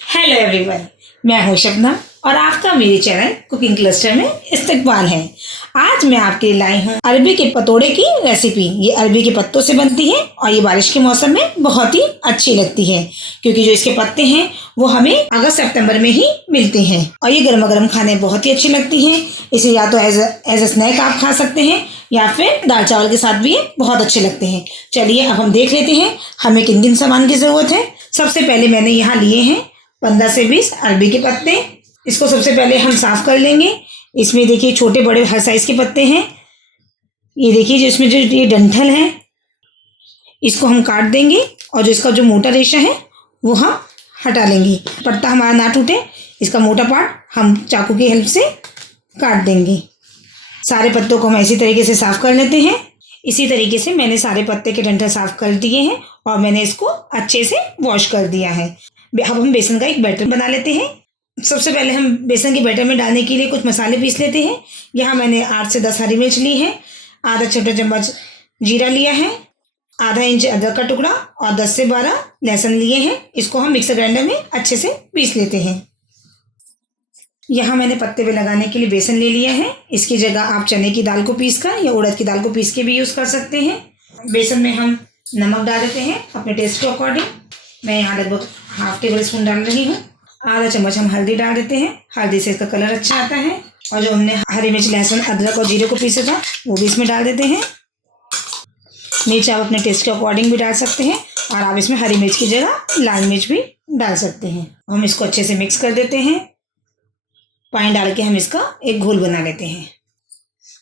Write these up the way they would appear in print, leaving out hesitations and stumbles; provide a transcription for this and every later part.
Hello everyone, मैं हूं शबनम और आपका मेरे चैनल कुकिंग क्लस्टर में इस्तकबाल है। आज मैं आपके लिए लाई हूं अरबी के पतोड़े की रेसिपी। ये अरबी के पत्तों से बनती है और ये बारिश के मौसम में बहुत ही अच्छी लगती है, क्योंकि जो इसके पत्ते हैं वो हमें अगस्त सितंबर में ही मिलते हैं और ये गर्मा गर्म खाने में बहुत ही अच्छी लगती है। इसे या तो एज ए स्नैक आप खा सकते हैं या फिर दाल चावल के साथ भी ये बहुत अच्छे लगते हैं। चलिए अब हम देख लेते हैं हमें किन किन सामान की ज़रूरत है। सबसे पहले मैंने यहाँ लिए हैं 15 से 20 अरबी के पत्ते। इसको सबसे पहले हम साफ कर लेंगे। इसमें देखिए छोटे बड़े हर साइज के पत्ते हैं। ये देखिए जो इसमें जो ये डंठल है इसको हम काट देंगे और जो इसका जो मोटा रेशा है वो हम हटा लेंगे। पत्ता हमारा ना टूटे इसका मोटा पार्ट हम चाकू की हेल्प से काट देंगे। सारे पत्तों को हम ऐसी तरीके से साफ कर लेते हैं। इसी तरीके से मैंने सारे पत्ते के डंठल साफ कर दिए हैं और मैंने इसको अच्छे से वॉश कर दिया है। अब हम बेसन का एक बैटर बना लेते हैं। सबसे पहले हम बेसन के बैटर में डालने के लिए कुछ मसाले पीस लेते हैं। यहाँ मैंने 8 से 10 हरी मिर्च ली है, आधा छोटा चम्मच जीरा लिया है, आधा इंच अदरक का टुकड़ा और 10 से 12 लहसुन लिए हैं। इसको हम मिक्सर ग्राइंडर में अच्छे से पीस लेते हैं। यहाँ मैंने पत्ते पे लगाने के लिए बेसन ले लिया है। इसकी जगह आप चने की दाल को पीस कर या उड़द की दाल को पीस के भी यूज़ कर सकते हैं। बेसन में हम नमक डाल देते हैं अपने टेस्ट के अकॉर्डिंग। मैं यहाँ लगभग ½ टेबल स्पून डाल रही हूँ। आधा चम्मच हम हल्दी डाल देते हैं। हल्दी से इसका कलर अच्छा आता है। और जो हमने हरी मिर्च लहसुन अदरक और जीरे को पीसा था वो भी इसमें डाल देते हैं। मिर्च आप अपने टेस्ट के अकॉर्डिंग भी डाल सकते हैं और आप इसमें हरी मिर्च की जगह लाल मिर्च भी डाल सकते हैं। हम इसको अच्छे से मिक्स कर देते हैं। पानी डाल के हम इसका एक घोल बना लेते हैं।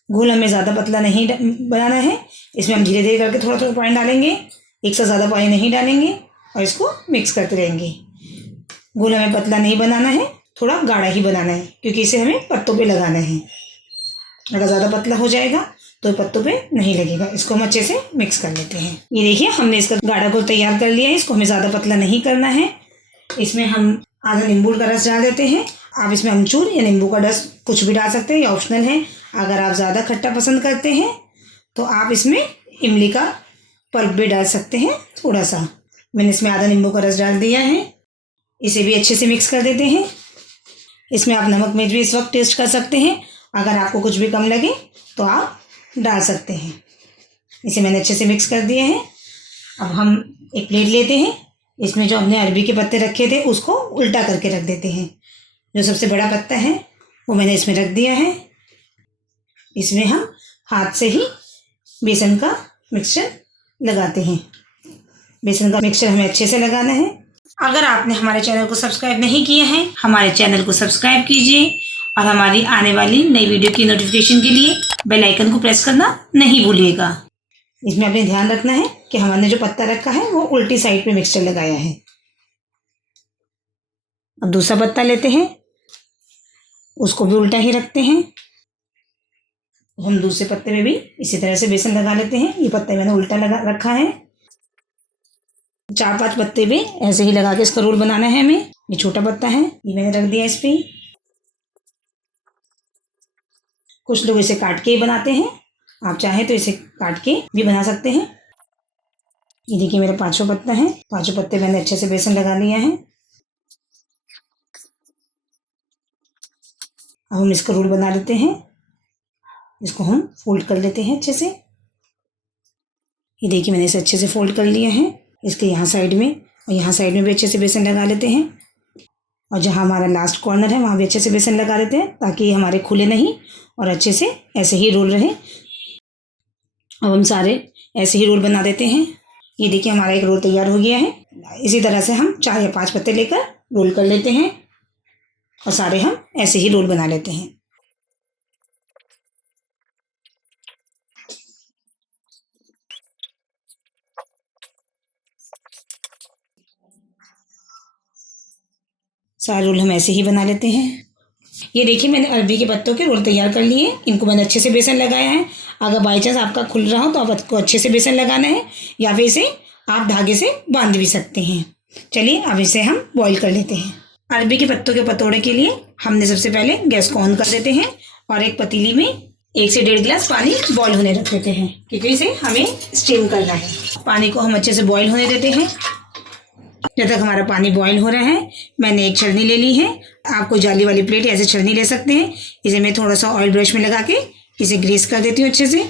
घोल हमें ज़्यादा पतला नहीं बनाना है। इसमें हम धीरे धीरे करके थोड़ा थोड़ा पानी डालेंगे, एक से ज़्यादा पानी नहीं डालेंगे और इसको मिक्स करते रहेंगे। घोल हमें पतला नहीं बनाना है, थोड़ा गाढ़ा ही बनाना है, क्योंकि इसे हमें पत्तों पे लगाना है। अगर ज़्यादा पतला हो जाएगा तो पत्तों पे नहीं लगेगा। इसको हम अच्छे से मिक्स कर लेते हैं। ये देखिए हमने इसका गाढ़ा घोल तैयार कर लिया है। इसको हमें ज़्यादा पतला नहीं करना है। इसमें हम आधा नींबू का रस डाल देते हैं। आप इसमें अमचूर या नींबू का रस कुछ भी डाल सकते हैं, ये ऑप्शनल है। अगर आप ज़्यादा खट्टा पसंद करते हैं तो आप इसमें इमली का पल्प भी डाल सकते हैं थोड़ा सा। मैंने इसमें आधा नींबू का रस डाल दिया है। इसे भी अच्छे से मिक्स कर देते हैं। इसमें आप नमक मिर्च भी इस वक्त टेस्ट कर सकते हैं। अगर आपको कुछ भी कम लगे तो आप डाल सकते हैं। इसे मैंने अच्छे से मिक्स कर दिया है। अब हम एक प्लेट लेते हैं। इसमें जो हमने अरबी के पत्ते रखे थे उसको उल्टा करके रख देते हैं। जो सबसे बड़ा पत्ता है वो मैंने इसमें रख दिया है। इसमें हम हाथ से ही बेसन का मिक्सचर लगाते हैं। बेसन का मिक्सचर हमें अच्छे से लगाना है। अगर आपने हमारे चैनल को सब्सक्राइब नहीं किया है, हमारे चैनल को सब्सक्राइब कीजिए और हमारी आने वाली नई वीडियो की नोटिफिकेशन के लिए बेल आइकन को प्रेस करना नहीं भूलिएगा। इसमें आपने ध्यान रखना है कि हमने जो पत्ता रखा है वो उल्टी साइड पे मिक्सचर लगाया है। अब दूसरा पत्ता लेते हैं, उसको भी उल्टा ही रखते हैं। हम दूसरे पत्ते में भी इसी तरह से बेसन लगा लेते हैं। ये पत्ता मैंने उल्टा लगा रखा है। 4-5 पत्ते भी ऐसे ही लगा के इसका रोल बनाना है हमें। ये छोटा पत्ता है, ये मैंने रख दिया इस पे। कुछ लोग इसे काट के ही बनाते हैं, आप चाहें तो इसे काट के भी बना सकते हैं। ये देखिए मेरा 5वां पत्ता है। 5 पत्ते मैंने अच्छे से बेसन लगा लिया है। अब हम इसका रोल बना लेते हैं। इसको हम फोल्ड कर लेते हैं अच्छे से। ये देखिए मैंने इसे अच्छे से फोल्ड कर लिया है। इसके यहाँ साइड में और यहाँ साइड में भी अच्छे से बेसन लगा लेते हैं और जहाँ हमारा लास्ट कॉर्नर है वहाँ भी अच्छे से बेसन लगा देते हैं, ताकि ये हमारे खुले नहीं और अच्छे से ऐसे ही रोल रहे। अब हम सारे ऐसे ही रोल बना देते हैं। ये देखिए हमारा एक रोल तैयार हो गया है। इसी तरह से हम 4 या 5 पत्ते लेकर रोल कर लेते हैं और सारे हम ऐसे ही रोल बना लेते हैं। सारे रोल हम ऐसे ही बना लेते हैं। ये देखिए मैंने अरबी के पत्तों के रोल तैयार कर लिए। इनको मैंने अच्छे से बेसन लगाया है। अगर बाई चांस आपका खुल रहा हो तो आपको अच्छे से बेसन लगाना है, या फिर इसे आप धागे से बांध भी सकते हैं। चलिए अब इसे हम बॉईल कर लेते हैं। अरबी के पत्तों के पतोड़े के लिए हमने सबसे पहले गैस को ऑन कर देते हैं और एक पतीली में 1 से 1.5 गिलास पानी बॉईल होने रख देते हैं, क्योंकि इसे हमें स्टीम करना है। पानी को हम अच्छे से बॉईल होने देते हैं। जब तक हमारा पानी बॉईल हो रहा है, मैंने एक छलनी ले ली है। आपको जाली वाली प्लेट ऐसे छलनी ले सकते हैं। इसे मैं थोड़ा सा ऑयल ब्रश में लगा के इसे ग्रीस कर देती हूँ अच्छे से,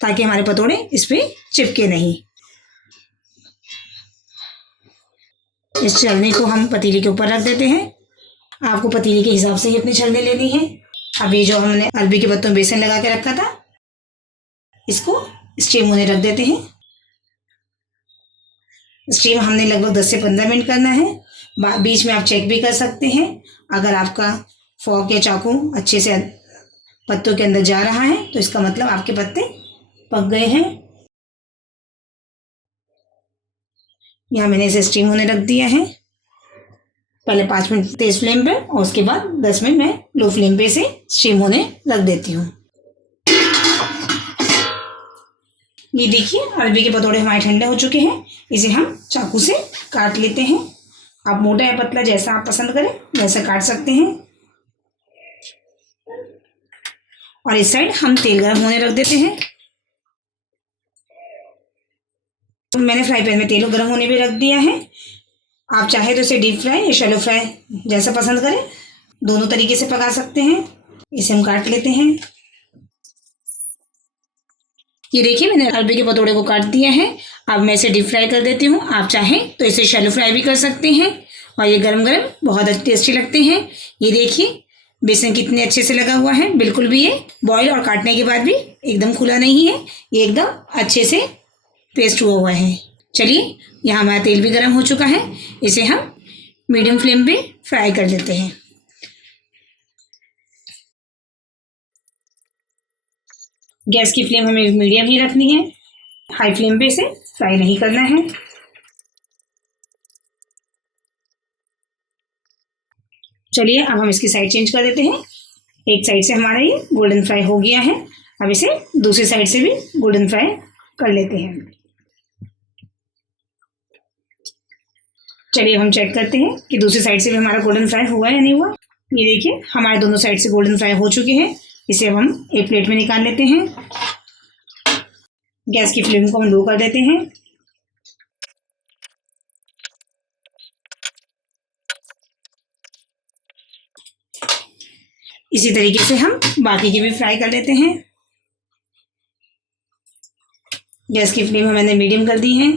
ताकि हमारे पतोड़े इस पर चिपके नहीं। इस छलनी को हम पतीली के ऊपर रख देते हैं। आपको पतीली के हिसाब से ही अपनी छलनी लेनी है। अब ये जो हमने अरबी के पत्तों में बेसन लगा के रखा था, इसको स्टीम होने रख देते हैं। स्टीम हमने लगभग 10 से 15 मिनट करना है। बीच में आप चेक भी कर सकते हैं। अगर आपका फोर्क या चाकू अच्छे से पत्तों के अंदर जा रहा है तो इसका मतलब आपके पत्ते पक गए हैं। यहाँ मैंने इसे स्टीम होने रख दिया है। पहले 5 मिनट तेज फ्लेम पे और उसके बाद 10 मिनट मैं लो फ्लेम पे इसे स्टीम होने रख देती हूँ। ये देखिए अरबी के पतोड़े हमारे ठंडे हो चुके हैं। इसे हम चाकू से काट लेते हैं। आप मोटा या पतला जैसा आप पसंद करें वैसा काट सकते हैं। और इस साइड हम तेल गर्म होने रख देते हैं। तो मैंने फ्राई पैन में तेल गर्म होने भी रख दिया है। आप चाहे तो इसे डीप फ्राई या शैलो फ्राई जैसा पसंद करें, दोनों तरीके से पका सकते हैं। इसे हम काट लेते हैं। ये देखिए मैंने अरबी के पतोड़े को काट दिया है। अब मैं इसे डीप फ्राई कर देती हूँ। आप चाहें तो इसे शैलो फ्राई भी कर सकते हैं और ये गरम गरम बहुत टेस्टी लगते हैं। ये देखिए बेसन कितने अच्छे से लगा हुआ है। बिल्कुल भी ये बॉईल और काटने के बाद भी एकदम खुला नहीं है। ये एकदम अच्छे से पेस्ट हुआ है। चलिए यहाँ हमारा तेल भी गर्म हो चुका है। इसे हम मीडियम फ्लेम पे फ्राई कर लेते हैं। गैस की फ्लेम हमें मीडियम ही रखनी है। हाई फ्लेम पे इसे फ्राई नहीं करना है। चलिए अब हम इसकी साइड चेंज कर देते हैं। एक साइड से हमारा ये गोल्डन फ्राई हो गया है। अब इसे दूसरी साइड से भी गोल्डन फ्राई कर लेते हैं। चलिए हम चेक करते हैं कि दूसरी साइड से भी हमारा गोल्डन फ्राई हुआ या नहीं हुआ। ये देखिए हमारे दोनों साइड से गोल्डन फ्राई हो चुके हैं। इसे अब हम एक प्लेट में निकाल लेते हैं। गैस की फ्लेम को हम लो कर देते हैं। इसी तरीके से हम बाकी के भी फ्राई कर लेते हैं। गैस की फ्लेम मैंने मीडियम कर दी है।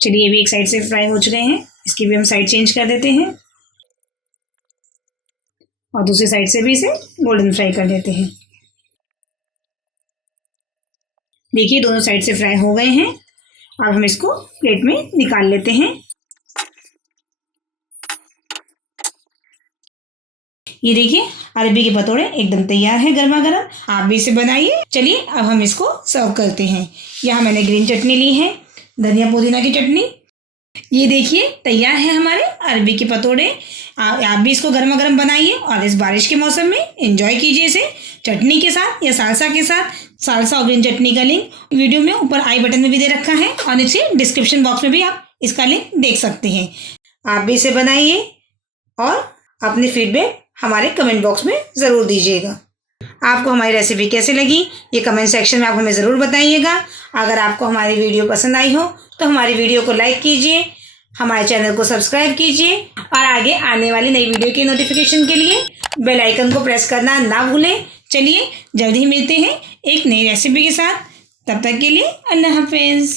चलिए ये भी एक साइड से फ्राई हो चुके हैं। इसकी भी हम साइड चेंज कर देते हैं और दूसरी साइड से भी इसे गोल्डन फ्राई कर देते हैं। देखिए दोनों साइड से फ्राई हो गए हैं। अब हम इसको प्लेट में निकाल लेते हैं। ये देखिए अरबी के पतोड़े एकदम तैयार है गर्मा गर्म। आप भी इसे बनाइए। चलिए अब हम इसको सर्व करते हैं। यहाँ मैंने ग्रीन चटनी ली है, धनिया पुदीना की चटनी। ये देखिए तैयार है हमारे अरबी के पतोड़े। आप भी इसको गर्मा गर्म बनाइए और इस बारिश के मौसम में एंजॉय कीजिए इसे चटनी के साथ या सालसा के साथ। सालसा और ग्रीन चटनी का लिंक वीडियो में ऊपर आई बटन में भी दे रखा है और नीचे डिस्क्रिप्शन बॉक्स में भी आप इसका लिंक देख सकते हैं। आप भी इसे बनाइए और अपने फीडबैक हमारे कमेंट बॉक्स में ज़रूर दीजिएगा। आपको हमारी रेसिपी कैसे लगी ये कमेंट सेक्शन में आप हमें ज़रूर बताइएगा। अगर आपको हमारी वीडियो पसंद आई हो तो हमारी वीडियो को लाइक कीजिए, हमारे चैनल को सब्सक्राइब कीजिए और आगे आने वाली नई वीडियो की नोटिफिकेशन के लिए बेल आइकन को प्रेस करना ना भूलें। चलिए जल्द ही मिलते हैं एक नई रेसिपी के साथ। तब तक के लिए अल्लाह हाफिज़।